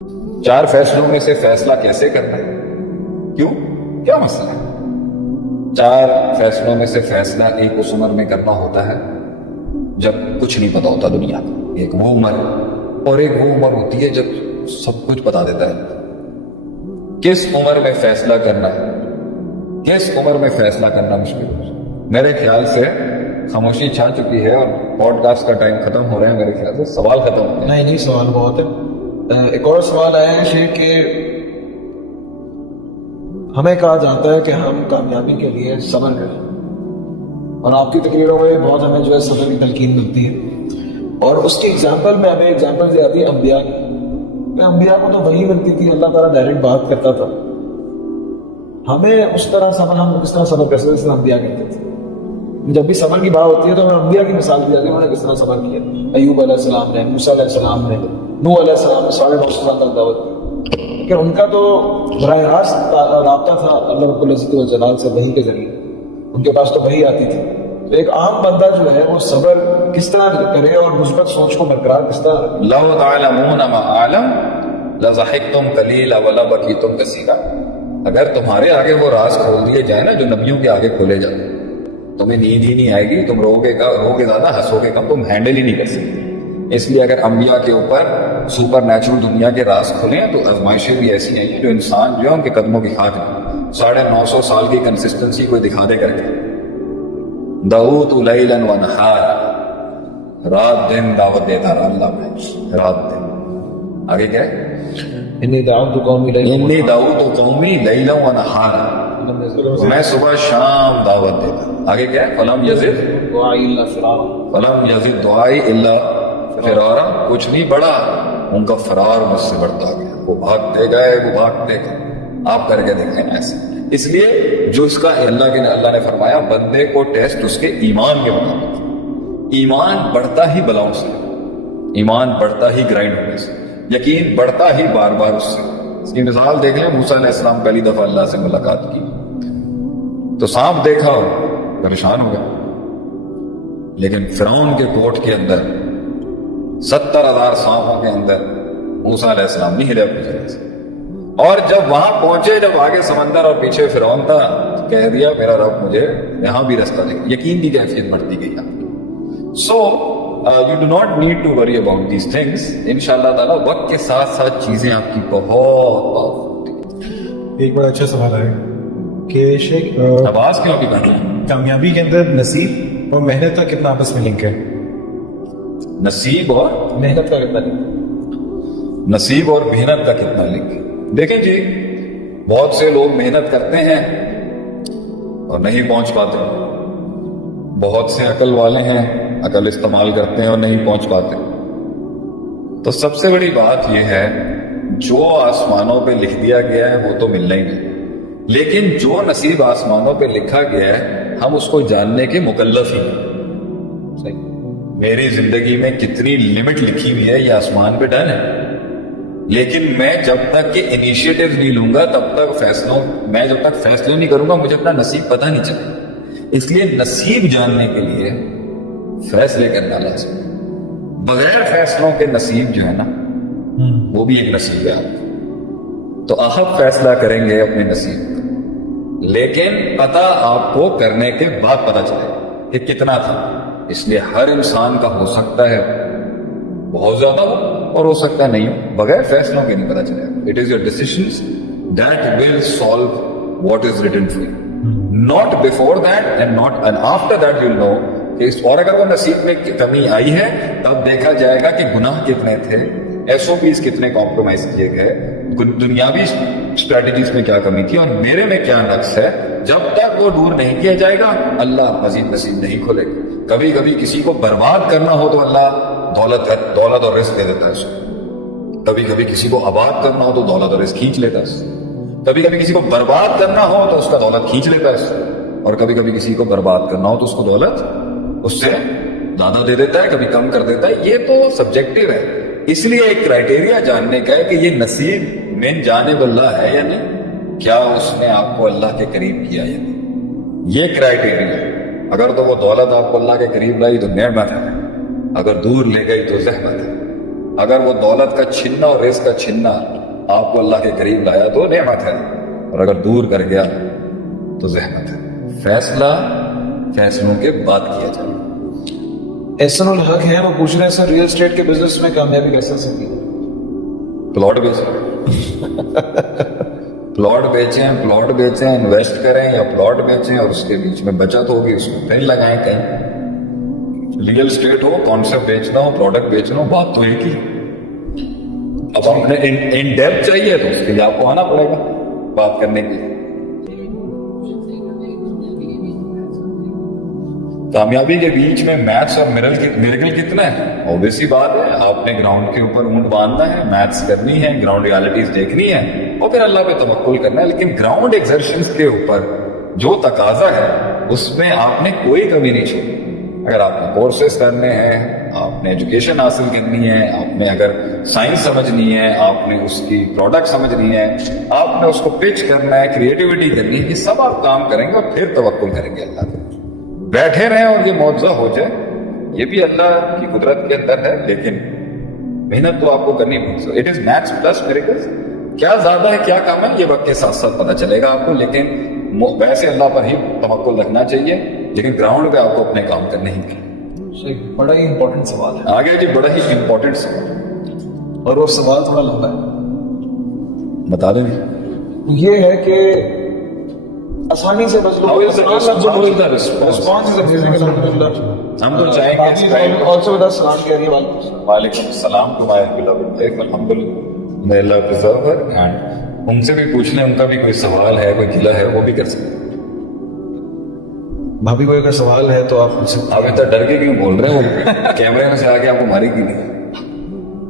4 फैसलों में से फैसला कैसे करना है, क्यों, क्या मसला है? 4 फैसलों में से फैसला एक उस उम्र में करना होता है जब कुछ नहीं पता होता दुनिया का, एक वो उम्र, और एक वो उम्र होती है जब सब कुछ बता देता है। किस उम्र में फैसला करना है, किस उम्र में फैसला करना मुश्किल है। मेरे ख्याल से खामोशी छा चुकी है और पॉडकास्ट का टाइम खत्म हो रहा है। मेरे ख्याल से सवाल खत्म हो गया। नहीं सवाल बहुत है। एक और सवाल आया है शेख कि हमें कहा जाता है कि हम कामयाबी के लिए सब्र करें, और आपकी तकरीरों में बहुत हमें जो है सब्र की तलकीन मिलती है। और उसकी एग्जांपल में हमें एग्जांपल से आती है अम्बिया की। अम्बिया को तो वही मिलती थी, अल्लाह ताला डायरेक्ट बात करता था। हमें उस तरह सब्र, हम किस तरह सब्र कर सकते जिस अम्बिया करते थे। जब भी सब्र की बात होती है तो हमें अम्बिया की मिसाल दी जाती है, उन्होंने किस तरह सब्र किया। अय्यूब अलैहिस्सलाम ने, मूसा अलैहिस्सलाम ने, नूह अलैहिस्सलाम ने 950 साल तक दावत दी, लेकिन उनका तो बराह रास्त राब्ता था अल्लाह रब्बुल इज्जत व जलाल से, वही के जरिए उनके पास तो वही आती थी। तो एक आम बंदा जो है वो सब्र किस तरह करे और मुस्बत सोच को बरकरार किस तरह। लव तालमून मा आलम लज़हिकतुम कलीला व लबकीतुम कसीरा। अगर तुम्हारे आगे वो राज खोल दिए जाए ना जो नबियों के आगे खोले जाते, तुम्हें नींद ही नहीं आएगी, तुम रोगे ज्यादा, हंसोगे कम, तुम हैंडल ही नहीं कर सकते। इसलिए अगर अंबिया के ऊपर सुपर नेचुरल दुनिया के राज खुले तो आजमाइशें भी ऐसी आई हैं जो इंसान जो है उनके कदमों की खाक है। 950 साल की कंसिस्टेंसी कोई दिखा दे करके। दाऊद लैलन व नहारा, रात दिन दावत देता रहा अल्लाह में, रात दिन। आगे क्या है? इन्नी दाऊद कौमी लैलन व नहारा, मैं सुबह शाम दावत देता। आगे क्या है? फलम यजिद दुआई इल्ला फिरारा, कुछ नहीं बढ़ा उनका फरार मुझसे बढ़ता गया। वो भागते गए, आप करके देखें ऐसे। इसलिए जो इसका अल्लाह ने फरमाया बंदे को टेस्ट उसके ईमान के मुताबिक। ईमान बढ़ता ही बलाओं से, ईमान बढ़ता ही ग्राइंड होने से, यकीन बढ़ता ही बार बार उससे। इसकी मिसाल देख लें, मूसा अलैहिस्सलाम पहली दफा अल्लाह से मुलाकात की तो सांप देखा, परेशान हो गया, लेकिन फिरौन के कोर्ट के अंदर 70,000 सांपों के अंदर मूसा अलैहिस्सलाम नहीं हिले अपनी जगह से। और जब वहां पहुंचे, जब आगे समंदर और पीछे फिरौन था, कह दिया मेरा रब मुझे यहां भी रास्ता दे। यकीन की कैफियत बढ़ती गई आपकी। So you do not need to worry about these things. इंशाअल्लाह ताला वक्त के साथ साथ चीजें आपकी बहुत। एक बड़ा अच्छा सवाल है कि शेख आवाज क्यों की बात है? कामयाबी के अंदर नसीब और मेहनत का कितना आपस में लिंक है? नसीब और मेहनत का कितना नसीब और मेहनत का कितना लिंक है? देखें जी, बहुत से लोग मेहनत करते हैं और नहीं पहुंच पाते। बहुत से अकल वाले हैं, अकल इस्तेमाल करते हैं और नहीं पहुंच पाते। तो सबसे बड़ी बात यह है, जो आसमानों पे लिख दिया गया है वो तो मिलना ही नहीं, लेकिन जो नसीब आसमानों पे लिखा गया है हम उसको जानने के मुकल्लफ ही हैं। मेरी जिंदगी में कितनी लिमिट लिखी हुई है ये आसमान पे डन है, लेकिन मैं जब तक के इनिशिएटिव नहीं लूंगा तब तक मैं जब तक फैसले नहीं करूंगा मुझे अपना नसीब पता नहीं चलेगा। इसलिए नसीब जानने के लिए फैसले करना लाज़िम है। बगैर फैसलों के नसीब जो है ना वो भी एक नसीब है आपको। तो आप फैसला करेंगे अपने नसीब का, लेकिन पता आपको करने के बाद पता चलेगा कि कितना था। इसलिए हर इंसान का हो सकता है बहुत ज्यादा हो और हो सकता है नहीं हो। बगैर फैसलों के नहीं पता चलेगा। It is your decisions that will solve what is written for you, not before that and after that you know. और अगर वो नसीब में कमी आई है तब देखा जाएगा कि गुनाह कितने थे, एसओपीज कितने कॉम्प्रोमाइज किए गए, दुनियावी स्ट्रेटजीज में क्या कमी थी और मेरे में क्या नक्स है। जब तक वो दूर नहीं किया जाएगा अल्लाह मजीद नसीब नहीं खोलेगा। कभी कभी किसी को बर्बाद करना हो तो अल्लाह दौलत और रिस्क दे देता है उसको। कभी कभी किसी को आबाद करना हो तो दौलत और रिस्क खींच लेता है। कभी कभी किसी को बर्बाद करना हो तो उसका दौलत खींच लेता है, और कभी कभी किसी को बर्बाद करना हो तो उसको दौलत उससे ज्यादा दे देता है, कभी कम कर देता है। ये तो सब्जेक्टिव है। इसलिए एक क्राइटेरिया जानने का है कि ये नसीब में जानिब अल्लाह है या नहीं, क्या उसने आपको अल्लाह के करीब किया या नहीं, ये क्राइटेरिया है। अगर तो वो दौलत आपको अल्लाह के करीब लाई तो नेमत है, अगर दूर ले गई तो ज़हमत है। اگر وہ دولت کا چھننا اور رزق کا چھننا آپ کو اللہ کے قریب لایا تو نعمت ہے، اور اگر دور کر گیا تو زحمت ہے۔ فیصلہ فیصلوں کے بعد کیا جائے۔ احسن الحق ہے، وہ پوچھ رہے ہیں سر ریئل اسٹیٹ کے بزنس میں کامیابی کیسے سکتی ہے؟ پلاٹ بیچیں، پلاٹ بیچیں، انویسٹ کریں یا پلاٹ بیچیں، اور اس کے بیچ میں بچت ہوگی، اس کو پھر لگائیں کہیں۔ ریئل اسٹیٹ ہو، کانسیپٹ بیچنا ہو، پروڈکٹ بیچنا ہو، بات تو ایک ہی۔ اب ہم نے ان ڈیپتھ چاہیے تو اس کے لیے آپ کو آنا پڑے گا بات کرنے کے لیے۔ کامیابی کے بیچ میں میتھس اور میریکل کتنا ہے؟ اوبیسی بات ہے، آپ نے گراؤنڈ کے اوپر اونٹ باندھنا ہے، میتھس کرنی ہے، گراؤنڈ ریالٹیز دیکھنی ہے، اور پھر اللہ پہ توکل کرنا ہے۔ لیکن گراؤنڈ ایکسرشنز کے اوپر جو تقاضا ہے اس میں آپ نے کوئی کمی نہیں چھوڑی۔ اگر آپ نے کورسز کرنے ہیں، آپ نے ایجوکیشن حاصل کرنی ہے، آپ نے اگر سائنس سمجھنی ہے، آپ نے اس کی پروڈکٹ سمجھنی ہے، آپ نے اس کو پچ کرنا ہے، کریٹیوٹی کرنی ہے، یہ سب آپ کام کریں گے اور پھر توکل کریں گے اللہ پہ۔ بیٹھے رہیں اور یہ معجزہ ہو جائے، یہ بھی اللہ کی قدرت کے اندر ہے، لیکن محنت تو آپ کو کرنی پڑے۔ It is maths plus miracles. کیا زیادہ ہے کیا کم ہے یہ وقت کے ساتھ ساتھ پتہ چلے گا آپ کو، لیکن ویسے اللہ پر ہی توکل رکھنا چاہیے، لیکن گراؤنڈ پہ آپ کو اپنے کام کرنے ہی کریں۔ بڑا ہی امپورٹنٹ سوال ہے آگے جی، بڑا ہی امپورٹنٹ سوال، اور وہ سوال تھوڑا لمبا ہے۔ بتا دیں۔ یہ ہے کہ آسانی سے بس لوگ ہم تو چاہیں گے السلام کہہ رہی ہے۔ وعلیکم السلام ٹو مائی بیلوڈ الحمد للہ اللہ پرزرور، اینڈ ان سے بھی پوچھ لیں، ان کا بھی کوئی سوال ہے، کوئی گلا ہے، وہ بھی کر سکتے ہیں۔ بھابھی کوئی اگر سوال ہے تو آپ مجھ سے آپ اتنا ڈر کے کیوں بول رہے ہیں؟ کیمرے میں سے آگے آپ کو ماری کی نہیں؟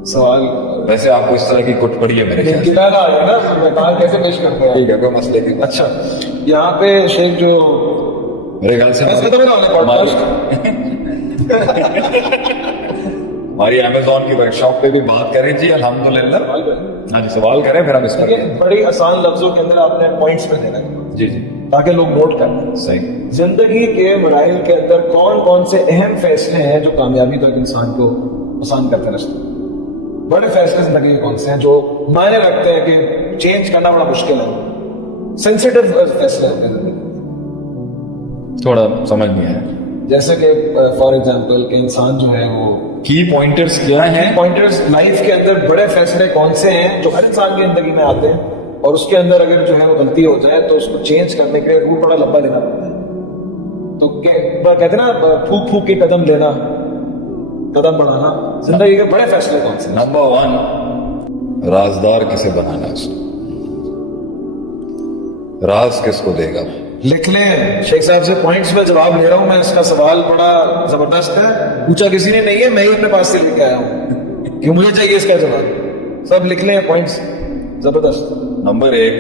سوال ویسے آپ کو اس طرح کی کٹ پڑی ہے میرے خیال سے۔ گلا نہ آئے نا، میں کہا کیسے پیش کرتے ہیں؟ ٹھیک ہے، کوئی مسئلے کی۔ اچھا، یہاں پہ شیخ جو میرے خیال سے ہماری امیزون کی ورک شاپ پہ بھی بات کریں جی، الحمدللہ۔ ہاں جی، سوال کریں، پھر ہم اس پر بڑی آسان لفظوں کے اندر آپ نے پوائنٹس میں دینا ہے جی جی تاکہ لوگ نوٹ کر لیں۔ صحیح۔ زندگی کے مراحل کے اندر کون کون سے اہم فیصلے ہیں جو کامیابی تک انسان کو آسان کرتے رہتے ہیں؟ بڑے فیصلے زندگی کے کون سے ہیں جو معنی رکھتے ہیں کہ چینج کرنا بڑا مشکل ہے؟ سینسیٹیو فیصلے ہوتے ہیں زندگی میں، تھوڑا سمجھ نہیں آیا۔ جیسے کہ فار ایگزامپل کہ انسان جو ہے وہ کی پوائنٹرز کیا ہیں؟ پوائنٹرز لائف کے اندر بڑے فیصلے کون سے ہیں جو ہر انسان کی زندگی میں آتے ہیں، اور اس کے اندر اگر جو ہے وہ غلطی ہو جائے تو اس کو چینج کرنے کے لیے روٹ بڑا لمبا لینا پڑتا ہے۔ تو کہتے ہیں نا پھونک پھونک کے قدم لینا، قدم بڑھانا۔ زندگی کے بڑے فیصلے کون سے؟ نمبر 1، رازدار کسے بنانا ہے، اس کو راز کس کو دے گا؟ لکھ لیں، شیخ صاحب سے پوائنٹس میں جواب لے رہا ہوں میں۔ اس کا سوال بڑا زبردست ہے، پوچھا کسی نے نہیں ہے، میں ہی اپنے پاس سے لے کے آیا ہوں کہ مجھے چاہیے اس کا جواب۔ سب لکھ لیں پوائنٹس، زبردست۔ نمبر 1،